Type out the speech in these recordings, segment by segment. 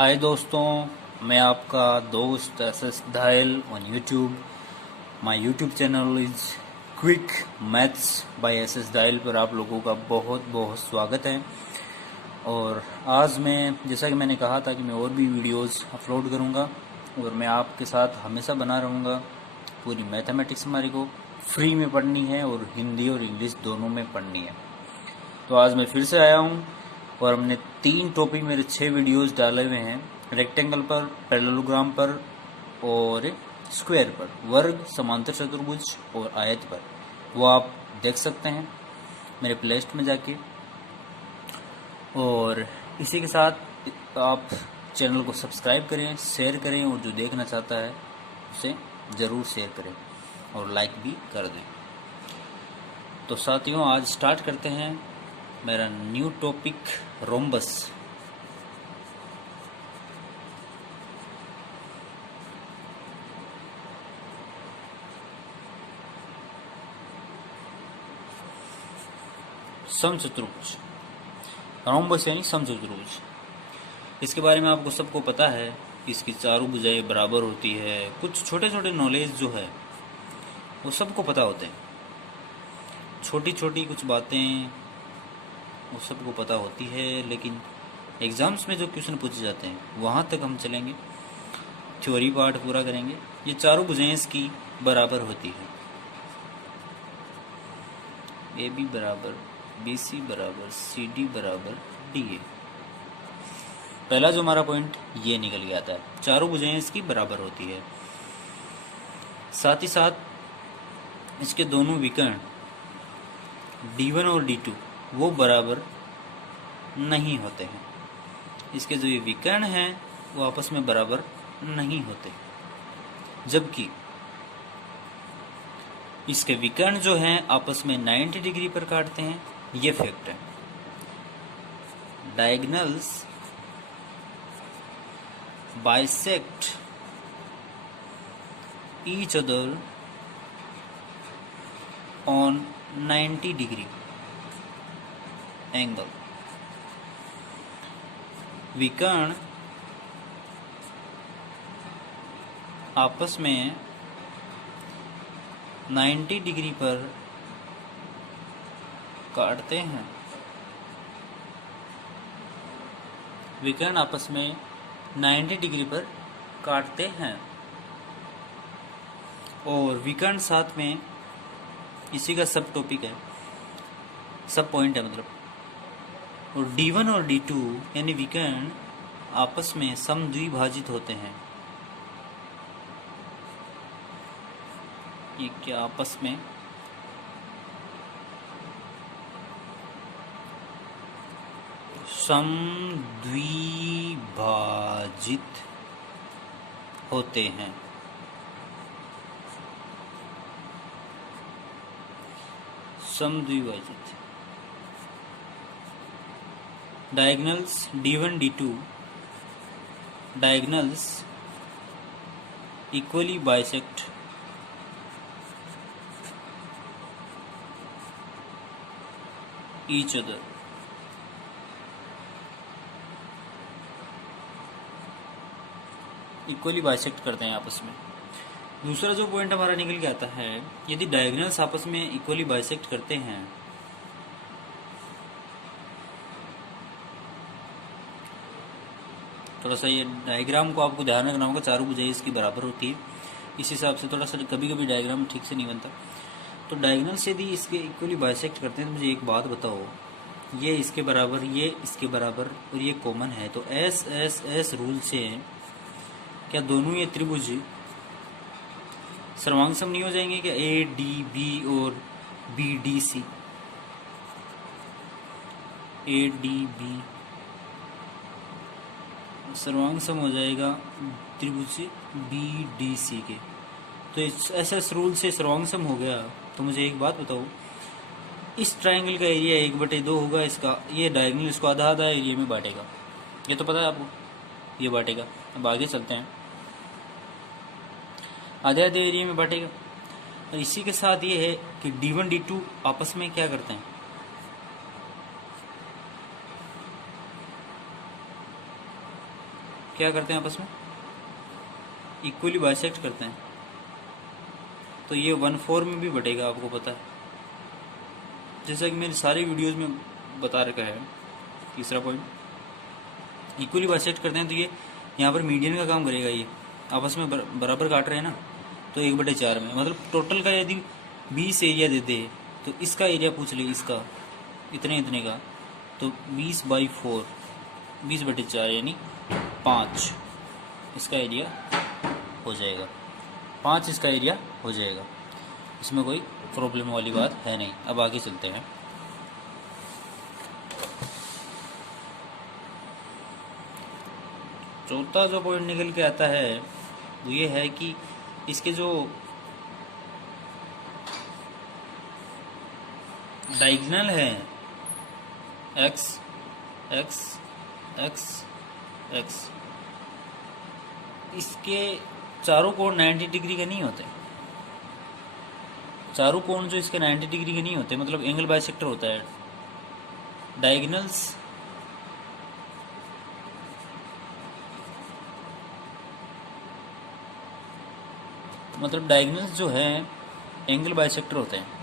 हाय दोस्तों, मैं आपका दोस्त S Dhayal on YouTube. My YouTube channel is quick maths by S Dhayal पर आप लोगों का बहुत बहुत स्वागत है। और आज मैं, जैसा कि मैंने कहा था कि मैं और भी वीडियोस अपलोड करूंगा और मैं आपके साथ हमेशा बना रहूंगा। पूरी मैथमेटिक्स हमारे को फ्री में पढ़नी है और हिंदी और इंग्लिश दोनों में पढ़नी है। तो आज मैं फिर से आया हूँ और हमने 3 टॉपिक, मेरे 6 वीडियोस डाले हुए हैं। रेक्टेंगल पर, पैरेललोग्राम पर और स्क्वायर पर, वर्ग, समांतर चतुर्भुज और आयत पर। वो आप देख सकते हैं मेरे प्लेलिस्ट में जाके। और इसी के साथ आप चैनल को सब्सक्राइब करें, शेयर करें और जो देखना चाहता है उसे ज़रूर शेयर करें और लाइक भी कर दें। तो साथियों, आज स्टार्ट करते हैं मेरा न्यू टॉपिक, रोम्बस। समचतुर्भुज, रोम्बस यानी समचतुर्भुज। इसके बारे में आपको सबको पता है कि इसकी चारों भुजाएं बराबर होती है। कुछ छोटे छोटे नॉलेज जो है वो सबको पता होते हैं। छोटी छोटी कुछ बातें वो सबको पता होती है, लेकिन एग्ज़ाम्स में जो क्वेश्चन पूछे जाते हैं वहाँ तक हम चलेंगे। थ्योरी पार्ट पूरा करेंगे। ये चारों भुजाएं इसकी बराबर होती है। ए बी बराबर बी सी बराबर सी डी बराबर डी ए। पहला जो हमारा पॉइंट ये निकल गया था, चारों भुजाएं इसकी बराबर होती है। साथ ही साथ इसके दोनों विकर्ण D1 और D2 वो बराबर नहीं होते हैं। इसके जो ये विकर्ण हैं वो आपस में बराबर नहीं होते, जबकि इसके विकर्ण जो हैं आपस में 90 डिग्री पर काटते हैं। ये फैक्ट है। Diagonals bisect each other on 90 degree angle. विकर्ण आपस में 90 डिग्री पर काटते हैं। विकर्ण आपस में 90 डिग्री पर काटते हैं और विकर्ण साथ में, इसी का सब टॉपिक है, सब पॉइंट है मतलब। और D1 और D2 यानी विकर्ण आपस में समद्विभाजित होते हैं। ये क्या आपस में समद्विभाजित होते हैं। समद्विभाजित। Diagonals D1 D2 diagonals equally bisect each other. Equally bisect करते हैं आपस में। दूसरा जो पॉइंट हमारा निकल के आता है, यदि डायगोनल्स आपस में इक्वली बाइसेक्ट करते हैं थोड़ा सा ये डायग्राम को आपको ध्यान रखना होगा। चारों भुजाएं इसकी बराबर होती है, इस हिसाब से थोड़ा सा कभी कभी डायग्राम ठीक से नहीं बनता। तो डायगोनल्स यदि इसके इक्वली बाइसेक्ट करते हैं तो मुझे एक बात बताओ, ये इसके बराबर, ये इसके बराबर और ये कॉमन है, तो एस एस एस रूल से क्या दोनों ये त्रिभुज सर्वांग सम नहीं हो जाएंगे क्या? ए डी बी और B D C, A D B सर्वांग सम हो जाएगा त्रिभुज बी डी सी के। तो इस एस एस रूल से सर्वांग सम हो गया। तो मुझे एक बात बताओ, इस ट्रायंगल का एरिया 1/2 होगा इसका। ये डायगोनल इसको आधा आधा एरिया में बांटेगा, ये तो पता है आपको, ये बांटेगा। अब आगे चलते हैं, आधे आधे एरिया में बांटेगा। और इसी के साथ ये है कि D1 D2 आपस में क्या करते हैं, क्या करते हैं आपस में, इक्वली बाइसेक्ट करते हैं। तो ये 1/4 में भी बटेगा, आपको पता है, जैसा कि मेरी सारी वीडियोस में बता रखा है। तीसरा पॉइंट, इक्वली बाइसेक्ट करते हैं तो ये यहाँ पर मीडियन का काम करेगा। ये आपस में बराबर काट रहे हैं ना, तो 1/4 में, मतलब टोटल का यदि 20 एरिया देते हैं तो इसका एरिया पूछ ले, इसका इतने इतने का, तो 20/4, 20/4 यानी 5 इसका एरिया हो जाएगा, 5 इसका एरिया हो जाएगा। इसमें कोई प्रॉब्लम वाली बात है नहीं। अब आगे चलते हैं। चौथा जो पॉइंट निकल के आता है वो ये है कि इसके जो डायगोनल है, x x x x, इसके चारों कोण 90 डिग्री के नहीं होते। चारों कोण जो इसके 90 डिग्री के नहीं होते, मतलब एंगल बाइसेक्टर होता है। डायगोनल्स मतलब डायगोनल्स जो है एंगल बाइसेक्टर होते हैं।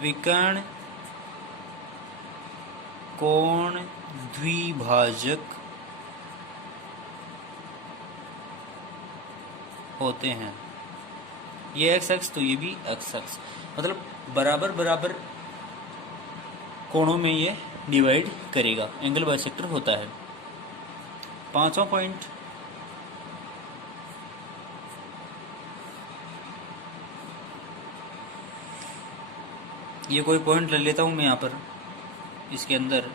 विकर्ण कोण द्विभाजक होते हैं। ये एक्स एक्स तो ये भी एक्स एक्स, मतलब बराबर बराबर कोणों में ये डिवाइड करेगा, एंगल बाइसेक्टर होता है। पांचवा पॉइंट, ये कोई पॉइंट ले लेता हूँ मैं यहाँ पर, इसके अंदर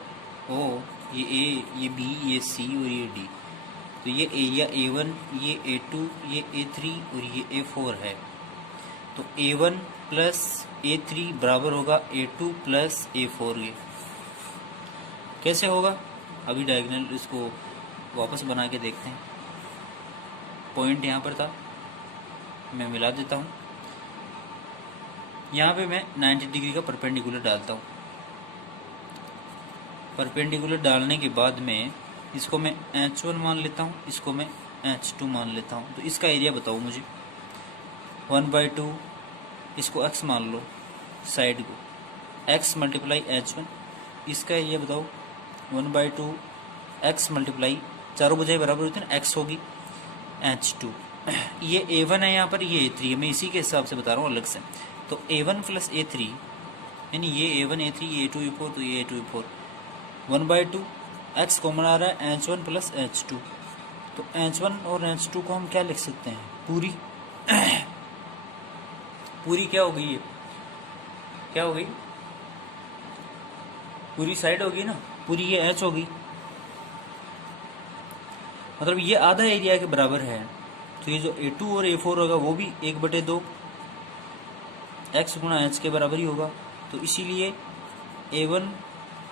ओ, ये ए, ये बी, ये सी और ये डी। तो ये एरिया A1, ये A2, ये A3 और ये A4 है। तो A1 प्लस A3 बराबर होगा A2 प्लस A4 के। कैसे होगा, अभी डायगोनल इसको वापस बना के देखते हैं। पॉइंट यहाँ पर था, मैं मिला देता हूँ। यहाँ पे मैं 90 डिग्री का परपेंडिकुलर डालता हूँ। परपेंडिकुलर डालने के बाद में इसको मैं H1 मान लेता हूँ, इसको मैं H2 मान लेता हूँ। तो इसका एरिया बताओ मुझे। 1/2, इसको x मान लो साइड को, x मल्टीप्लाई H1, इसका एरिया बताओ 1/2 x मल्टीप्लाई, चारों बजाय बराबर होती है ना, x होगी H2। ये A1 है यहाँ पर, ये A3 है, मैं इसी के हिसाब से बता रहा हूँ अलग से। तो A1 प्लस A3 यानी ये A1 A3, ये A2 A4, तो ये A2 A4, 1/2 x कॉमन आ रहा है, H1 प्लस H2। तो H1 और H2 को हम क्या लिख सकते हैं, पूरी पूरी क्या हो गई, ये क्या हो गई, पूरी साइड होगी ना, पूरी ये H होगी, मतलब ये आधा एरिया के बराबर है। तो ये जो A2 और A4 होगा वो भी 1/2 x गुणा H के बराबर ही होगा। तो इसीलिए A1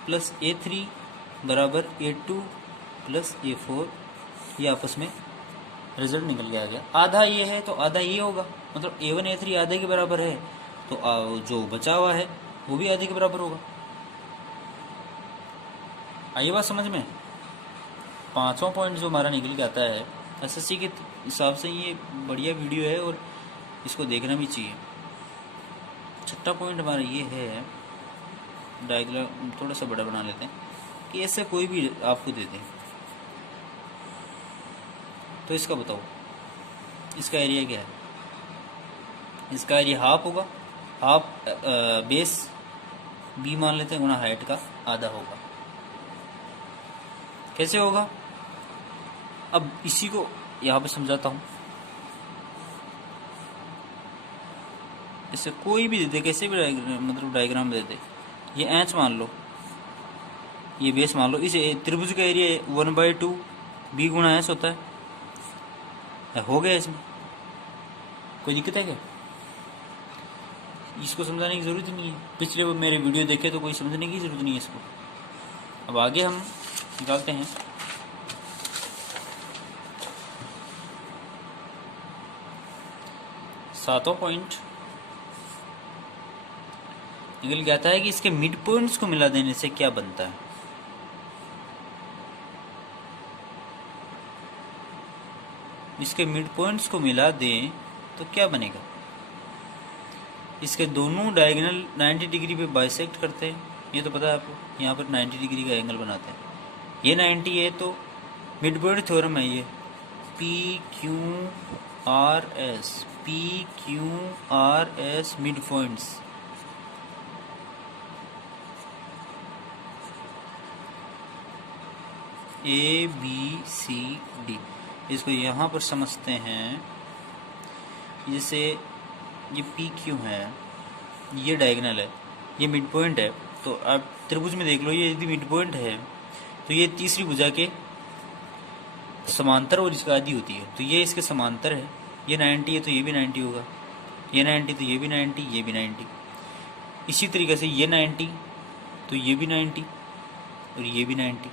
प्लस A3 बराबर A2 प्लस A4, ये आपस में रिजल्ट निकल के आ गया। आधा ये है तो आधा ये होगा, मतलब A1 A3 आधे के बराबर है, तो जो बचा हुआ है वो भी आधे के बराबर होगा। आइए बात समझ में। पांचवा पॉइंट जो हमारा निकल के आता है, एसएससी के हिसाब से ये बढ़िया वीडियो है और इसको देखना भी चाहिए। छठा पॉइंट हमारा ये है, डायग्राम थोड़ा सा बड़ा बना लेते हैं कि ऐसे कोई भी आपको दे दें तो इसका बताओ, इसका एरिया क्या है। इसका एरिया हाफ होगा, हाफ बेस बी मान लेते हैं गुणा हाइट का आधा होगा। कैसे होगा, अब इसी को यहाँ पे समझाता हूँ। इससे कोई भी दे दे, कैसे भी मतलब डायग्राम दे दे, ये एच मान लो, ये बेस मान लो। इस त्रिभुज का एरिया 1/2 बी गुणा एच होता है। हो गया, इसमें कोई दिक्कत है क्या, इसको समझाने की जरूरत नहीं है। पिछले वो मेरे वीडियो देखे तो कोई समझने की जरूरत नहीं है इसको। अब आगे हम निकालते हैं। सातवां पॉइंट, एंगल कहता है कि इसके मिड पॉइंट्स को मिला देने से क्या बनता है। इसके मिड पॉइंट्स को मिला दें तो क्या बनेगा। इसके दोनों डायगोनल 90 डिग्री पे बाइसेक्ट करते हैं, ये तो पता है आपको। यहाँ पर 90 डिग्री का एंगल बनाते हैं, ये 90 है तो मिड पॉइंट थ्योरम है ये। P Q R S, P Q R S mid points. A B C D, इसको यहाँ पर समझते हैं। जैसे ये पी क्यू है, ये डायगोनल है, ये मिड पॉइंट है, तो आप त्रिभुज में देख लो, ये यदि मिड पॉइंट है तो ये तीसरी भुजा के समांतर और इसका आधी होती है, तो ये इसके समांतर है। ये 90 है तो ये भी 90 होगा, ये 90 तो ये भी 90, ये भी 90। इसी तरीके से ये 90 तो ये भी 90 और ये भी 90।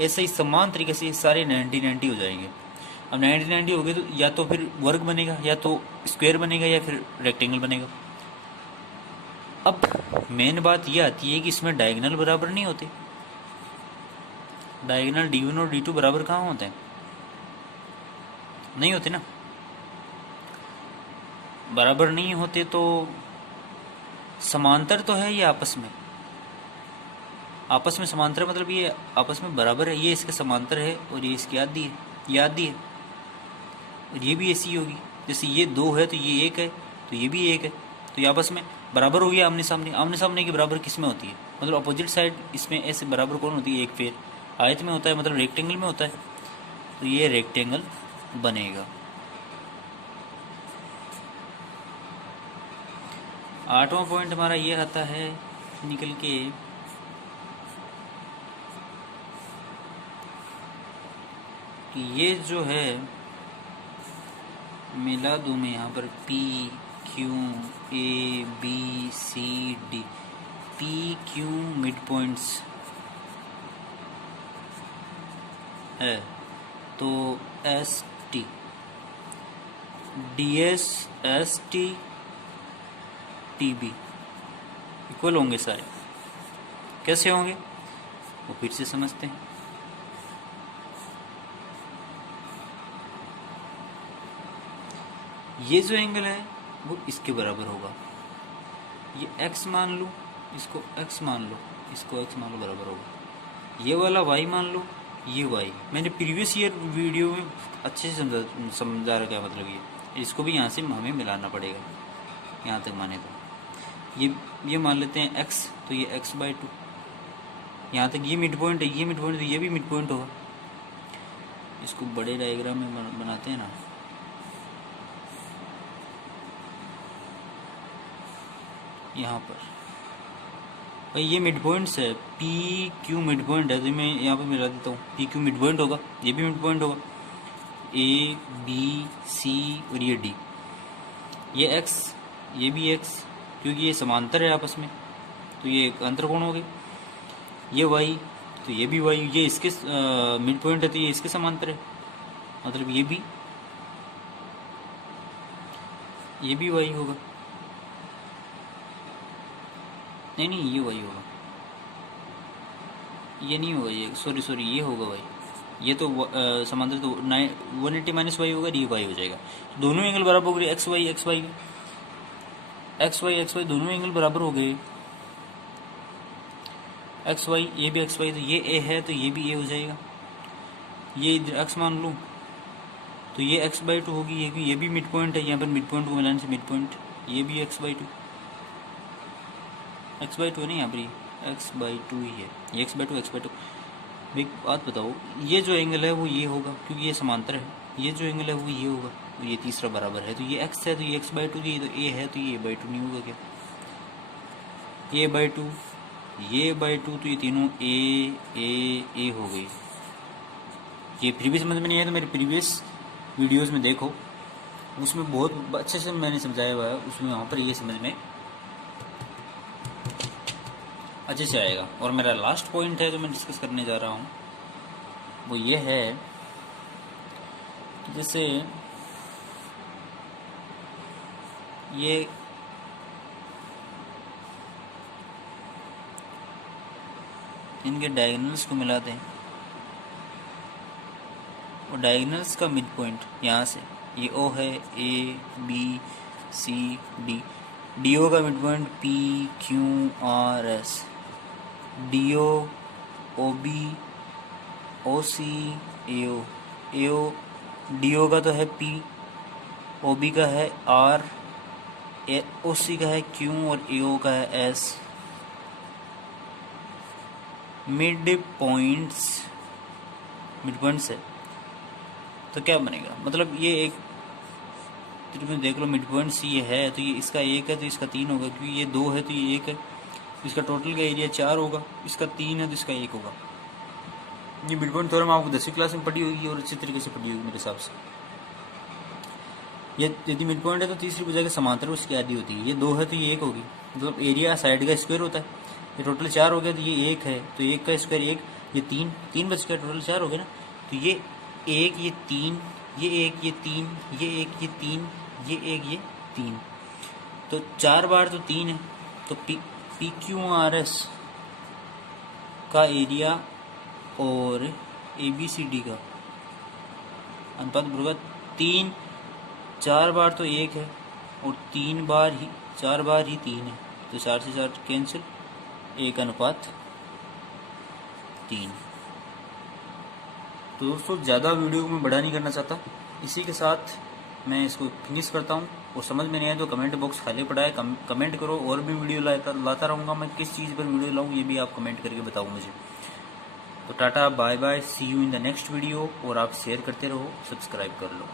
ऐसे ही समान तरीके से सारे 90 हो जाएंगे। अब 90 हो गए तो या तो फिर वर्ग बनेगा, या तो स्क्वायर बनेगा, या फिर रेक्टेंगल बनेगा। अब मेन बात यह आती है कि इसमें डायगोनल बराबर नहीं होते। डायगोनल D1 और D2 बराबर कहाँ होते हैं, नहीं होते ना। बराबर नहीं होते तो समांतर तो है ये आपस में। आपस में समांतर मतलब ये आपस में बराबर है, ये इसके समांतर है और ये इसकी आधी है, ये आधी है, और ये भी ऐसी होगी। जैसे ये 2 है तो ये 1 है, तो ये भी 1 है, तो ये आपस में बराबर हो गया। आमने सामने, आमने सामने की बराबर किस में होती है, मतलब अपोजिट साइड इसमें ऐसे बराबर कौन होती है, एक पेड़ आयत में होता है, मतलब रेक्टेंगल में होता है, तो ये रेक्टेंगल बनेगा। 8वां पॉइंट हमारा ये आता है निकल के कि ये जो है मिला दूँ मैं यहाँ पर P Q A B C D, P Q mid points है तो S T D S S T T B equal होंगे सारे। कैसे होंगे वो फिर से समझते हैं। ये जो एंगल है वो इसके बराबर होगा। ये x मान लो, इसको x मान लो, इसको x मान लो, बराबर होगा। ये वाला y मान लो, ये y। मैंने प्रीवियस ईयर वीडियो में अच्छे से समझा रखा है, मतलब इसको भी यहाँ से हमें मिलाना पड़ेगा। यहाँ तक माने तो ये मान लेते हैं x, तो ये x/2। यहाँ तक ये मिड पॉइंट है, ये मिड पॉइंट, तो ये भी मिड पॉइंट होगा। इसको बड़े डायग्राम में बनाते हैं ना, यहाँ पर भाई ये मिड पॉइंट्स है, पी क्यू मिड पॉइंट है, तो मैं यहाँ पे मिला देता हूँ। पी क्यू मिड पॉइंट होगा, ये भी मिड पॉइंट होगा, ए बी सी और ये डी। ये एक्स, ये भी एक्स, क्योंकि ये समांतर है आपस में, तो ये अंतरकोण हो गए। ये वाई, तो ये भी वाई, ये इसके मिड पॉइंट है तो ये इसके समांतर है, मतलब ये भी वाई होगा। नहीं ये वाई होगा, ये नहीं होगा, ये सॉरी ये होगा वाई। ये तो समांतर तो 180 माइनस वाई होगा, ये वाई हो जाएगा। तो दोनों एंगल बराबर हो गए, एक्स वाई दोनों एंगल बराबर हो गए। एक्स वाई, ये भी एक्स वाई, तो ये ए है तो ये भी ए हो जाएगा। ये इधर एक्स मान लूँ तो ये x/2 होगी, ये भी मिड पॉइंट है। यहाँ पर मिड पॉइंट को मिलाने से मिड पॉइंट, ये भी x/2 है, नहीं यहाँ पर x/2 ही है, ये x/2। एक बात बताओ, ये जो एंगल है वो ये होगा क्योंकि ये समांतर है, ये जो एंगल है वो ये होगा, तो ये तीसरा बराबर है, तो ये x है तो ये x/2, ये तो a है तो ये a/2 नहीं होगा क्या, a/2 तो ये तीनों a हो गई। ये फिर भी समझ में नहीं आया तो मेरे प्रीवियस वीडियोस में देखो, उसमें बहुत अच्छे से मैंने समझाया हुआ है, उसमें वहाँ पर ये समझ में अच्छे से आएगा। और मेरा लास्ट पॉइंट है जो मैं डिस्कस करने जा रहा हूँ वो ये है कि जैसे ये इनके डायगोनल्स को मिलाते हैं और डायगोनल्स का मिड पॉइंट यहाँ से ये ओ है, A B C D, D O का mid point P Q R S, D O O B O C A O, D O का तो है पी, ओ बी का है आर, ओ सी का है क्यू और ए ओ का है एस। मिड पॉइंट्स है तो क्या बनेगा, मतलब ये एक में देख लो मिड पॉइंट्स ये है तो ये इसका एक है तो इसका 3 होगा, क्योंकि ये 2 है तो ये 1 है, इसका टोटल का एरिया 4 होगा, इसका 3 है तो इसका 1 होगा। ये मिड पॉइंट थ्योरम आपको 10वीं क्लास में पढ़ी होगी और अच्छी तरीके से पढ़ी होगी मेरे हिसाब से। ये यदि मिड पॉइंट है तो तीसरी भुजा के समांतर उसकी आधी होती है, ये 2 है तो ये 1 होगी, मतलब एरिया साइड का स्क्वायर होता है। ये टोटल 4 हो गया तो ये 1 है तो 1 का स्क्वायर 1, ये 3 बच गया, टोटल 4 हो गया ना। तो ये 1 ये 3 ये 1 ये 3 ये 1 ये 3 ये 1 ये 3, तो 4 बार तो 3 है, तो पी क्यू आर एस का एरिया और ए बी सी डी का अनुपात बराबर 3, 4 बार तो 1 है और 4 बार ही 3 है, तो 4 से 4 कैंसिल, 1 अनुपात 3। तो दोस्तों ज़्यादा वीडियो को मैं बड़ा नहीं करना चाहता, इसी के साथ मैं इसको फिनिश करता हूँ। और समझ में नहीं आया तो कमेंट बॉक्स खाली पड़ा है, कमेंट करो, और भी वीडियो लाता रहूँगा मैं, किस चीज़ पर वीडियो लाऊँ ये भी आप कमेंट करके बताओ मुझे। तो tata bye bye, see you in the next video, और आप शेयर करते रहो, सब्सक्राइब कर लो।